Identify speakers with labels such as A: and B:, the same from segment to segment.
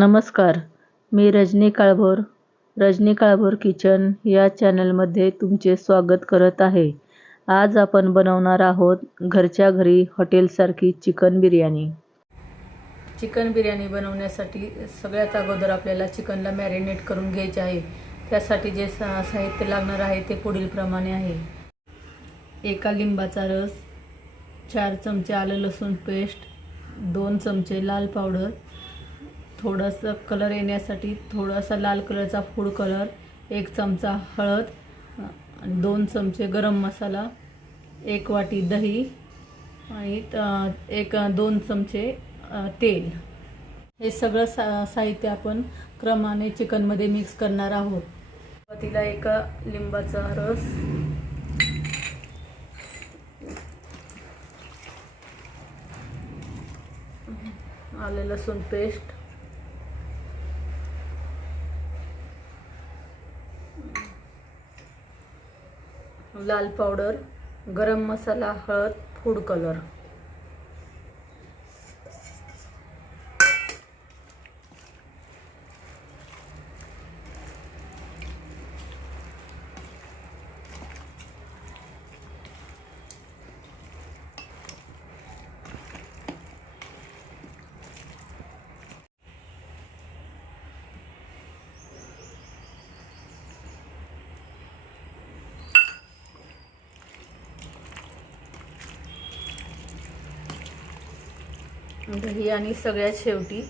A: नमस्कार मी रजनी काळभोर रजनी काळभोर किचन या चॅनलमध्ये तुमचे स्वागत करत आहे. आज आपण बनवणार आहोत घरच्या घरी हॉटेलसारखी चिकन बिर्याणी. चिकन बिर्याणी बनवण्यासाठी सगळ्यात अगोदर आपल्याला चिकनला मॅरिनेट करून घ्यायचे आहे. त्यासाठी जे सा साहित्य लागणार आहे ते पुढीलप्रमाणे आहे. एका लिंबाचा रस चार चमचे आलं लसूण पेस्ट दोन चमचे लाल पावडर थोडंसं कलर येण्यासाठी थोडासा लाल कलरचा फूड कलर एक चमचा हळद दोन चमचे गरम मसाला एक वाटी दही आणि एक दोन चमचे तेल. हे सगळं सा साहित्य आपण क्रमाने चिकनमध्ये मिक्स करणार आहोत. तिला एका लिंबाचा रस. आलं लसूण पेस्ट लाल पावडर गरम मसाला हळद फूड कलर. दही आणि सगळ्यात शेवटी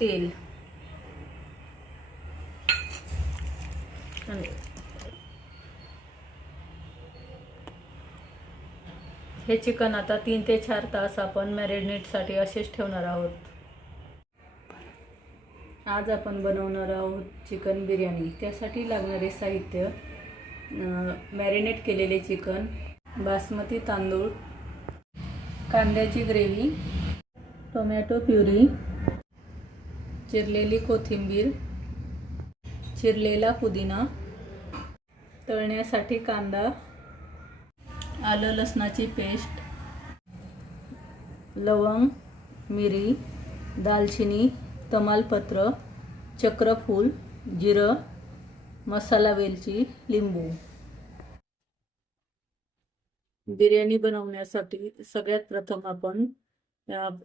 A: तेल. हे चिकन आता तीन ते चार तास आपण मॅरिनेटसाठी असेच ठेवणार आहोत. आज आपण बनवणार आहोत चिकन बिर्याणी. त्यासाठी लागणारे साहित्य मॅरिनेट केलेले चिकन बासमती तांदूळ कांद्याची ग्रेव्ही टोमॅटो प्युरी चिरलेली कोथिंबीर चिरलेला पुदिना तळण्यासाठी कांदा आलं लसणाची पेस्ट लवंग मिरी दालचिनी तमालपत्र चक्रफूल जिरं मसाला वेलची लिंबू. बिर्याणी बनवण्यासाठी सगळ्यात प्रथम आपण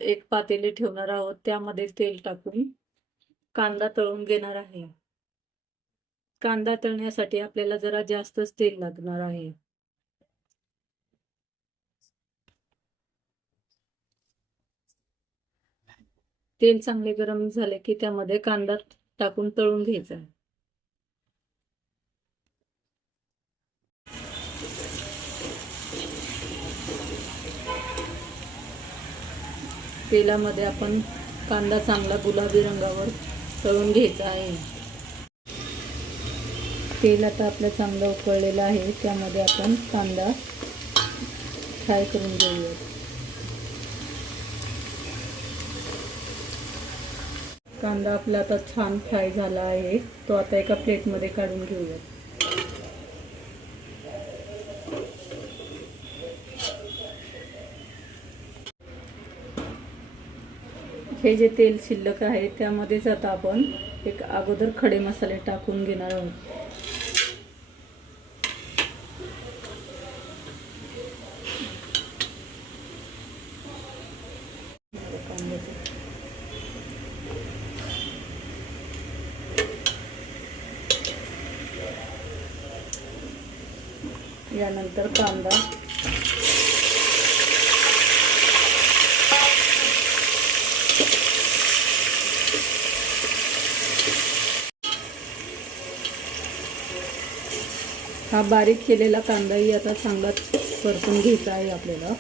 A: एक पातेले ठेवणार आहोत. त्यामध्ये तेल टाकून कांदा तळून घेणार आहे. कांदा तळण्यासाठी आपल्याला जरा जास्तच तेल लागणार आहे. तेल चांगले गरम झाले की त्यामध्ये कांदा टाकून तळून घ्यायचा आहे. तेलामध्ये आपण कांदा चांगला गुलाबी रंगावर तळून घ्यायचा आहे. तेल आता आपलं चांगलं उकळलेलं आहे त्यामध्ये आपण कांदा फ्राय करून घेऊया. कांदा आपला आता छान फ्राय झाला आहे तो आता एका प्लेटमध्ये काढून घेऊयात हे जे तेल शिल्लक आहे त्यामध्येच आता आपण एक अगोदर खडे मसाले टाकून घेणार आहोत. यानंतर कांदा. हा बारीक केलेला कांदाही आता चांगला परतून घ्यायचा आहे आपल्याला.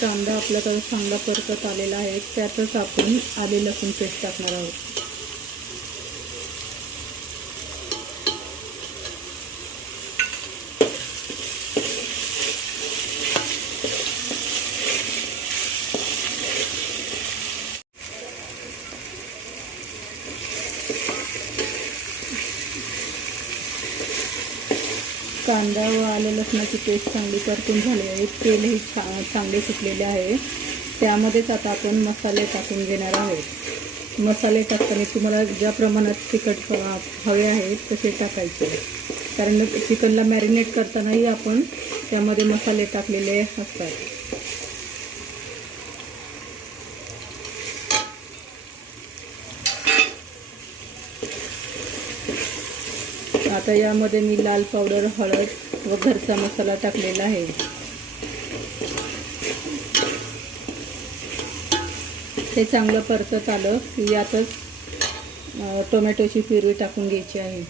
A: कांदा आपल्याकडे चांगला परतत आलेला आहे. त्यातच आपण आले लसूण पेस्ट टाकणार आहोत. कांदा व आलं लसणाची पेस्ट चांगली परतून झाली आहे. तेलही छा चांगले सुटलेले आहे. त्यामध्येच आता आपण मसाले टाकून घेणार आहोत. मसाले टाकताना तुम्हाला ज्या प्रमाणात तिखट हवे आहेत तसे टाकायचे. कारण चिकनला मॅरिनेट करतानाही आपण त्यामध्ये मसाले टाकलेले असतात. आता यामध्ये मी लाल पावडर हळद व घरचा मसाला टाकलेला आहे. ते चांगलं परतत आलं की यातच टोमॅटोची प्युरी टाकून घ्यायची आहे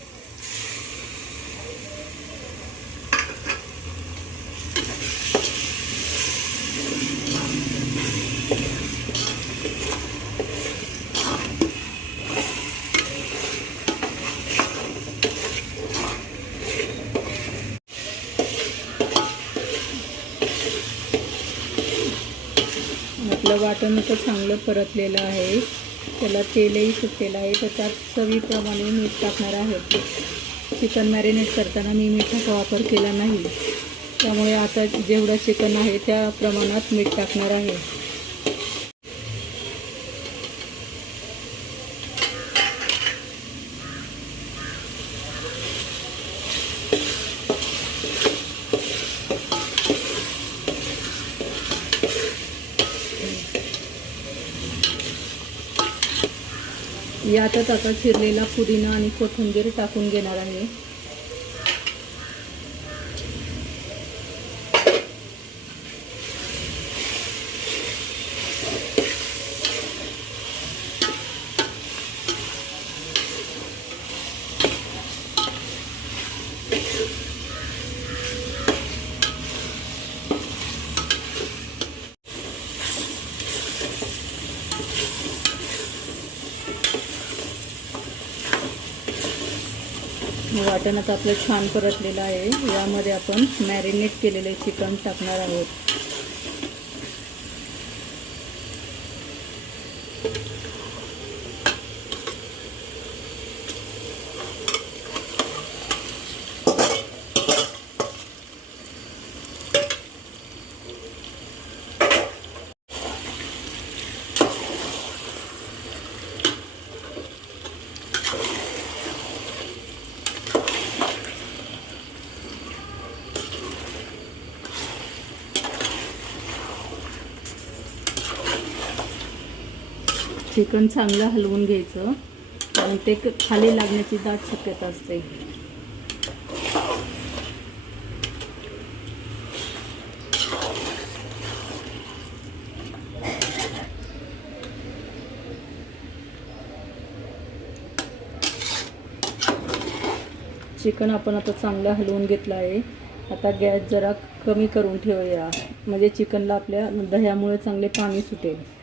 A: आपलं वाटण तर चांगलं परतलेलं आहे. त्याला तेलही सुटलेलं आहे. तर त्यात चवीप्रमाणे मीठ टाकणार आहे. चिकन मॅरिनेट करताना मी मिठाचा वापर केला नाही. त्यामुळे आता जेवढं चिकन आहे त्या प्रमाणात मीठ टाकणार आहे. यातच आता चिरलेला पुदिना आणि कोथिंबीर टाकून घेणार आहे. वाटण आता आपलं छान परतलेलं आहे. यामध्ये आपण मॅरिनेट केलेले चिकन टाकणार आहोत. चिकन चांगलं हलवून घ्यायचं. कारण ते क- खाली लागण्याची दाट शक्यता असते. चिकन आपण आता चांगलं हलवून घेतलं आहे. आता गॅस जरा कमी करून ठेवूया. म्हणजे चिकनला आपल्या दह्यामुळे चांगले पाणी सुटेल.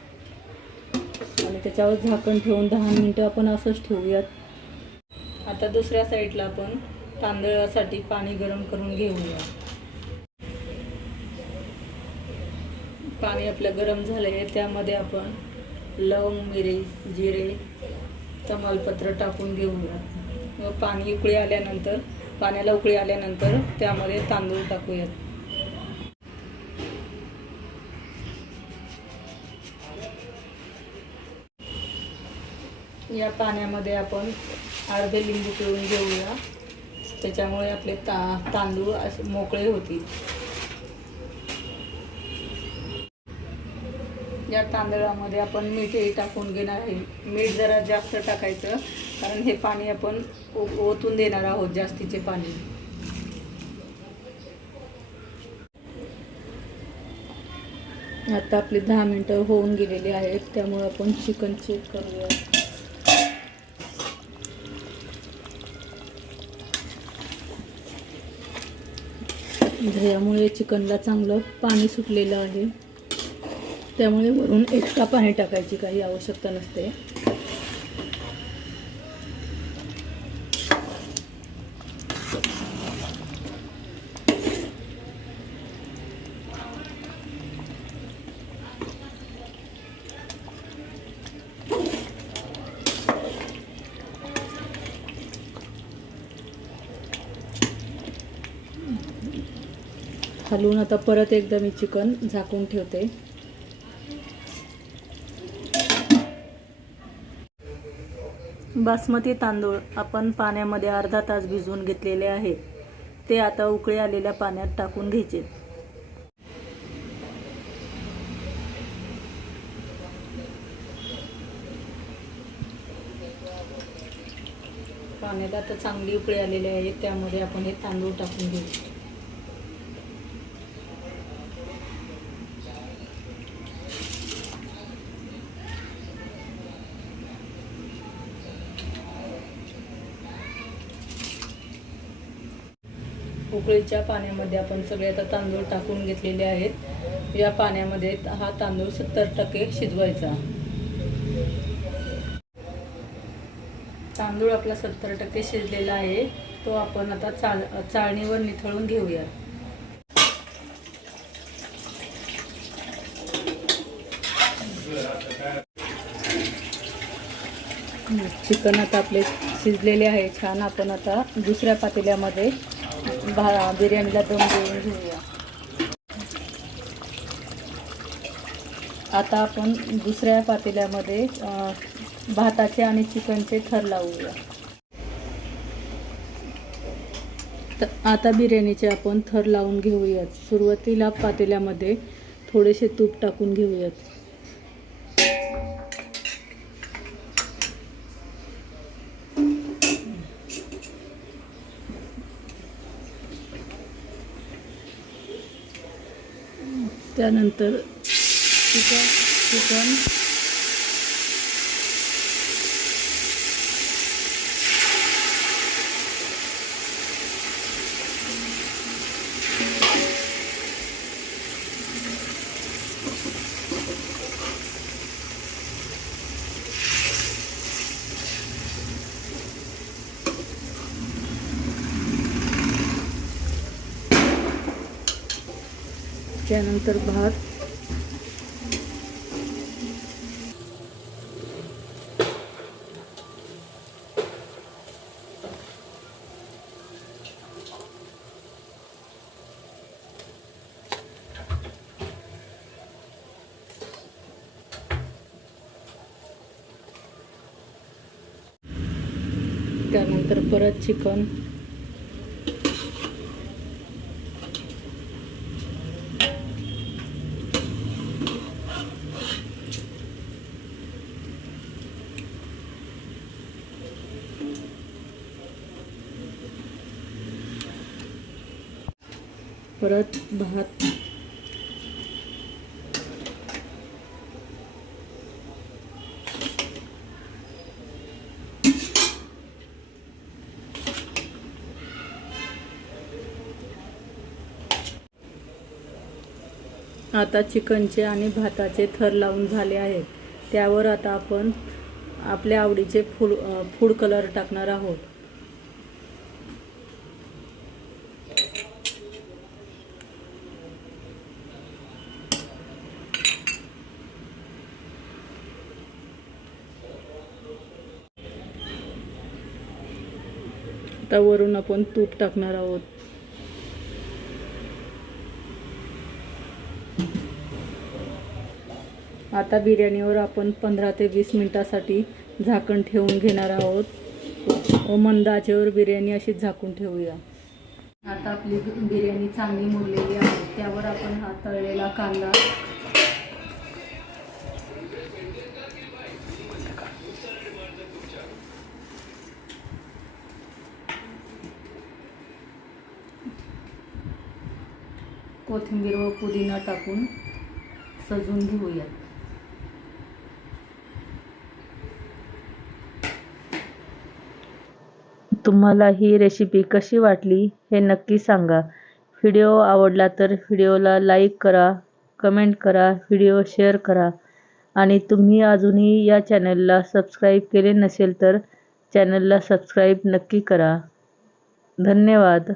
A: त्याच्यावर झाकण ठेवून दहा मिनटं आपण असंच ठेवूयात. आता दुसऱ्या साईडला आपण तांदळासाठी पाणी गरम करून घेऊया. पाणी आपलं गरम झालं आहे त्यामध्ये आपण लवंग मिरे जिरे तमालपत्र टाकून घेऊया. व पाणी उकळी आल्यानंतर पाण्याला उकळी आल्यानंतर त्यामध्ये तांदूळ टाकूयात. या पाण्यामध्ये आपण अर्धे लिंबू पिळून घेऊया. त्याच्यामुळे आपले ता तांदूळ असे मोकळे होतील. या तांदळामध्ये आपण मीठही टाकून घेणार आहे. मीठ जरा जास्त टाकायचं कारण हे पाणी आपण ओ- ओतून देणार आहोत जास्तीचे पाणी. आता आपली दहा मिनटं होऊन गेलेली आहेत त्यामुळे आपण चिकन चेक करूया. दह्यामुळे चिकनला चांगलं पाणी सुटलेलं आहे. त्यामुळे वरून एक्स्ट्रा पाणी टाकायची काही आवश्यकता नसते. घालून आता परत एकदा मी चिकन झाकून ठेवते. बासमती तांदूळ आपण पाण्यामध्ये अर्धा तास भिजवून घेतलेले आहे. ते आता उकळी आलेल्या पाण्यात टाकून घ्यायचे. पाण्यात आता चांगली उकळी आलेली आहे त्यामध्ये आपण हे तांदूळ टाकून घेऊ. उकळीच्या पाण्यामध्ये आपण सगळे आता तांदूळ टाकून घेतलेले आहेत. या पाण्यामध्ये हा तांदूळ सत्तर टक्के शिजवायचा. तांदूळ आपला सत्तर टक्के शिजलेला आहे. तो आपण आता चाळ चाळणीवर निथळून घेऊया. चिकन आता आपले शिजलेले आहे. छान आपण आता दुसऱ्या पातेल्यामध्ये भा बिर्याणीला दम देऊन घेऊया. आता आपण दुसऱ्या पातेल्यामध्ये भाताचे आणि चिकनचे थर लावूया. तर आता बिर्याणीचे आपण थर लावून घेऊयात. सुरुवातीला पातेल्यामध्ये थोडेसे तूप टाकून घेऊयात. त्यानंतर चिकन चिकन त्यानंतर भात त्यानंतर परत चिकन परत भात. आता चिकनचे आणि भाताचे थर लावून झाले आहेत त्यावर आता आपण आपल्या आवडीचे फूड फूड कलर टाकणार आहोत. आता वरून आपण तूप टाकणार आहोत. आता बिर्याणीवर आपण पंधरा ते वीस मिनटासाठी झाकण ठेवून घेणार आहोत. व मंद आचेवर बिर्याणी अशीच झाकून ठेवूया. आता आपली बिर्याणी चांगली मुरलेली आहे. त्यावर आपण हा तळलेला कांदा कोथिंबीर व पुदिना टाकून सजून घेऊया तुम्हाला ही रेसिपी कशी वाटली हे नक्की सांगा. व्हिडिओ आवडला तर व्हिडिओला लाईक करा कमेंट करा व्हिडिओ शेअर करा. आणि तुम्ही अजूनही या चॅनलला सबस्क्राईब केले नसेल तर चॅनलला सबस्क्राईब नक्की करा. धन्यवाद.